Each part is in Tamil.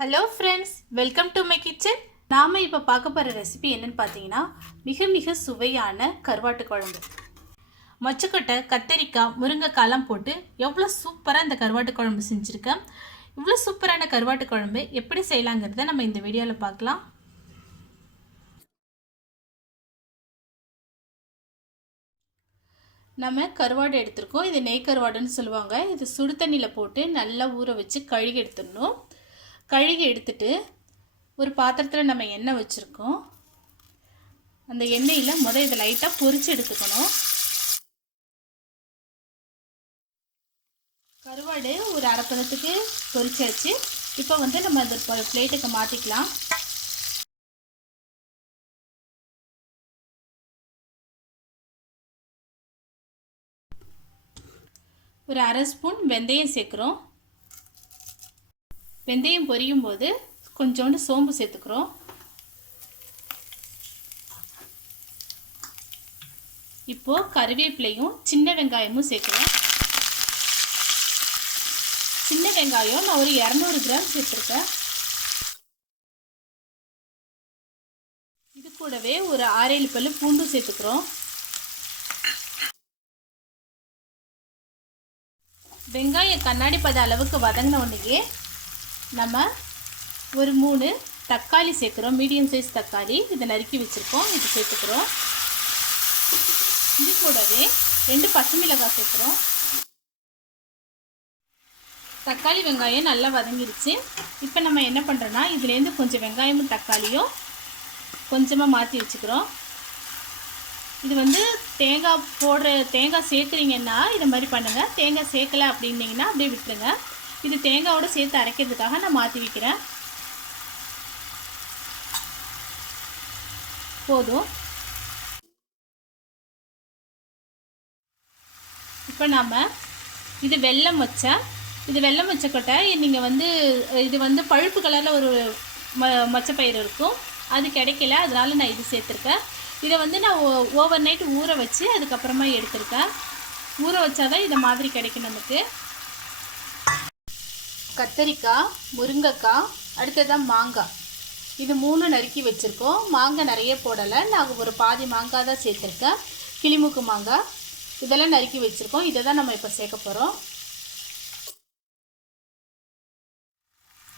Hello friends welcome to my kitchen நாம் இப்போ பார்க்க போகிற ரெசிபி என்னென்னு பார்த்தீங்கன்னா மிக மிக சுவையான கருவாட்டு குழம்பு. மொச்சக்கொட்டை கத்தரிக்காய் முருங்கைக்காலாம் போட்டு எவ்வளோ சூப்பராக இந்த கருவாட்டு குழம்பு செஞ்சுருக்கேன் இவ்வளோ சூப்பரான கருவாட்டு குழம்பு எப்படி செய்யலாங்கிறத நம்ம இந்த வீடியோவில் பார்க்கலாம். நம்ம கருவாடு எடுத்திருக்கோம். இது நெய் கருவாடுன்னு சொல்லுவாங்க. இது சுடு தண்ணியில் போட்டு நல்லா ஊற வச்சு கழுகி எடுத்துடணும். கழுகி எடுத்துட்டு ஒரு பாத்திரத்தில் நம்ம எண்ணெய் வச்சுருக்கோம். அந்த எண்ணெயில் முதல் இதை லைட்டாக பொறிச்சு எடுத்துக்கணும். கருவாடு ஒரு அரைப்பதத்துக்கு பொறிச்சாச்சு இப்போ வந்து நம்ம அந்த பிளேட்டுக்கு மாற்றிக்கலாம் ஒரு அரை ஸ்பூன் வெந்தயம் சேர்க்குறோம். வெந்தயம் பொரியும் போது கொஞ்சோண்டு சோம்பு சேர்த்துக்கிறோம். இப்போது கருவேப்பிலையும் சின்ன வெங்காயமும் சேர்க்குறேன் சின்ன வெங்காயம் நான் ஒரு இரநூறு கிராம் சேர்த்துருக்கேன். இது கூடவே ஒரு ஆறேழு பல்லு பூண்டு சேர்த்துக்கிறோம். வெங்காயம் கண்ணாடி பத அளவுக்கு வதங்கின உடனேயே நம்ம ஒரு மூணு தக்காளி சேர்க்குறோம். மீடியம் சைஸ் தக்காளி. இதை நறுக்கி வச்சுருக்கோம். இது சேர்த்துக்கிறோம். இது கூடவே ரெண்டு பச்சை மிளகாய் சேர்க்குறோம். தக்காளி வெங்காயம் நல்லா வதங்கிருச்சு. இப்போ நம்ம என்ன பண்ணுறோன்னா இதுலேருந்து கொஞ்சம் வெங்காயமும் தக்காளியும் கொஞ்சமாக மாற்றி வச்சுக்கிறோம். இது வந்து தேங்காய் போடுற தேங்காய் சேர்க்குறீங்கன்னா இதை மாதிரி பண்ணுங்கள் தேங்காய் சேர்க்கலை அப்படின்னீங்கன்னா அப்படியே விட்டுருங்க. இது தேங்காயோடு சேர்த்து அரைக்கிறதுக்காக நான் மாற்றி வைக்கிறேன். போதும். இப்போ நாம் இது வெள்ளம் வச்சா இது வெள்ளம் வச்ச கொட்டை நீங்கள் வந்து இது வந்து பழுப்பு கலரில் ஒரு ம மொச்சப்பயிர் இருக்கும். அது கிடைக்கல அதனால் நான் இது சேர்த்துருக்கேன். இதை வந்து நான் ஓவர் நைட் ஊற வச்சு அதுக்கப்புறமா எடுத்திருக்கேன். ஊற வச்சாதான் இதை மாதிரி கிடைக்கும் நமக்கு. கத்தரிக்காய் முருங்கைக்காய் அடுத்ததான் மாங்காய். இது மூணு நறுக்கி வச்சுருக்கோம். மாங்காய் நிறைய போடலை. நாங்கள் ஒரு பாதி மாங்காய் தான் சேர்த்துருக்கேன். கிளிமுக்கு மாங்காய். இதெல்லாம் நறுக்கி வச்சுருக்கோம். இதை தான் நம்ம இப்போ சேர்க்க போகிறோம்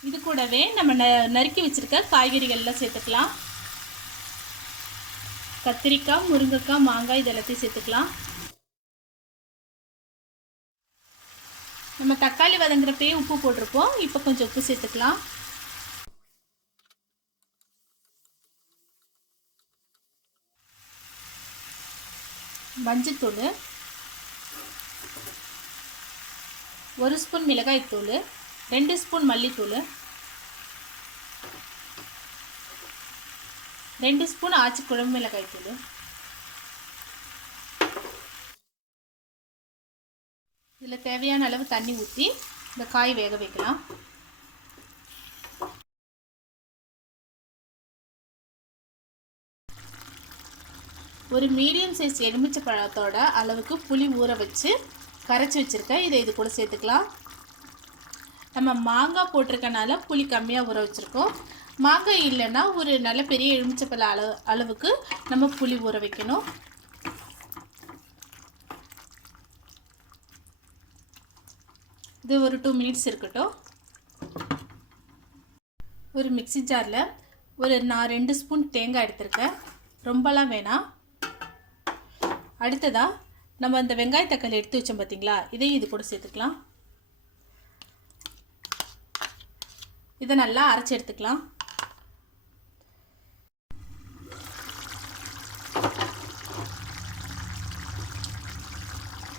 இது கூடவே நம்ம ந நறுக்கி வச்சுருக்க காய்கறிகள்லாம் சேர்த்துக்கலாம். கத்திரிக்காய் முருங்கைக்காய் மாங்காய் இது எல்லாத்தையும் சேர்த்துக்கலாம். நம்ம தக்காளி வதங்குறப்பயே உப்பு போட்டிருப்போம். இப்போ கொஞ்சம் உப்பு சேர்த்துக்கலாம். மஞ்சத்தூள். ஒரு ஸ்பூன் மிளகாய்த்தூள். ரெண்டு ஸ்பூன் மல்லித்தூள். ரெண்டு ஸ்பூன் ஆச்சி குழம்பு மிளகாய் தூள் இதில் தேவையான அளவு தண்ணி ஊற்றி இந்த காய் வேக வைக்கலாம். ஒரு மீடியம் சைஸ் எலுமிச்சை பழத்தோட அளவுக்கு புளி ஊற வச்சு கரைச்சி வச்சுருக்கேன் இதை இது கூட சேர்த்துக்கலாம். நம்ம மாங்காய் போட்டிருக்கனால புளி கம்மியாக ஊற வச்சுருக்கோம். மாங்காய் இல்லைன்னா ஒரு நல்ல பெரிய எலுமிச்சப்பழ அளவு அளவுக்கு நம்ம புளி ஊற வைக்கணும். இது ஒரு டூ மினிட்ஸ் இருக்கட்டும். ஒரு மிக்சி ஜாரில் ஒரு நான் ரெண்டு ஸ்பூன் தேங்காய் எடுத்திருக்கேன். ரொம்பலாம் வேணாம். அடுத்ததாக நம்ம அந்த வெங்காய தக்காளி எடுத்து வச்சோம் பார்த்தீங்களா இதையும் இது கூட சேர்த்துக்கலாம். இதை நல்லா அரைச்சி எடுத்துக்கலாம்.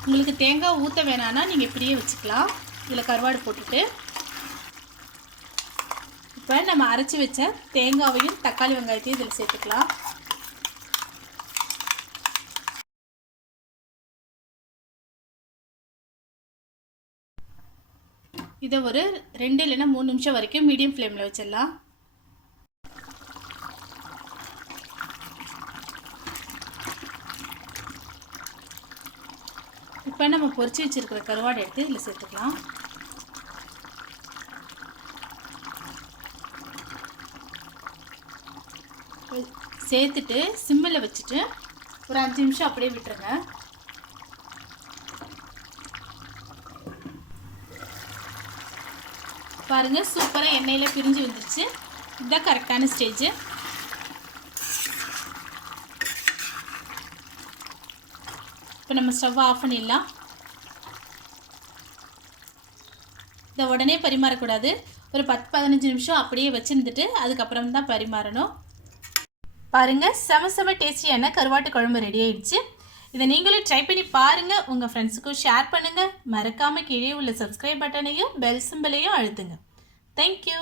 உங்களுக்கு தேங்காய் ஊற்ற வேணான்னா நீங்கள் இப்படியே வச்சுக்கலாம். இதில் கருவாடு போட்டுட்டு இப்போ நம்ம அரைச்சி வச்ச தேங்காவையும் தக்காளி வெங்காயத்தையும் இதில் சேர்த்துக்கலாம். இதை ஒரு ரெண்டு இல்லைன்னா மூணு நிமிஷம் வரைக்கும் மீடியம் ஃப்ளேமில் வச்சிடலாம். இப்போ நம்ம பொரிச்சு வச்சுருக்கிற கருவாடு எடுத்து இதில் சேர்த்துக்கலாம். சேர்த்துட்டு சிம்மில் வச்சுட்டு ஒரு அஞ்சு நிமிஷம் அப்படியே விட்டுருங்க. பாருங்கள் சூப்பராக எண்ணெயில் பிரிஞ்சு வந்துருச்சு. இதுதான் கரெக்டான ஸ்டேஜு. இப்போ நம்ம ஸ்டவ் ஆஃப் பண்ணிடலாம். இதை உடனே பரிமாறக்கூடாது. ஒரு பத்து பதினஞ்சு நிமிஷம் அப்படியே வச்சுருந்துட்டு அதுக்கப்புறம் தான் பரிமாறணும். பாருங்கள் செம செம டேஸ்டியான கருவாட்டு குழம்பு ரெடி ஆயிடுச்சு. இதை நீங்களும் ட்ரை பண்ணி பாருங்கள் உங்கள் ஃப்ரெண்ட்ஸுக்கும் ஷேர் பண்ணுங்கள் மறக்காமல் கீழே உள்ள சப்ஸ்கிரைப் பட்டனையும் பெல் சிம்பிளையும் அழுத்துங்க. தேங்க்யூ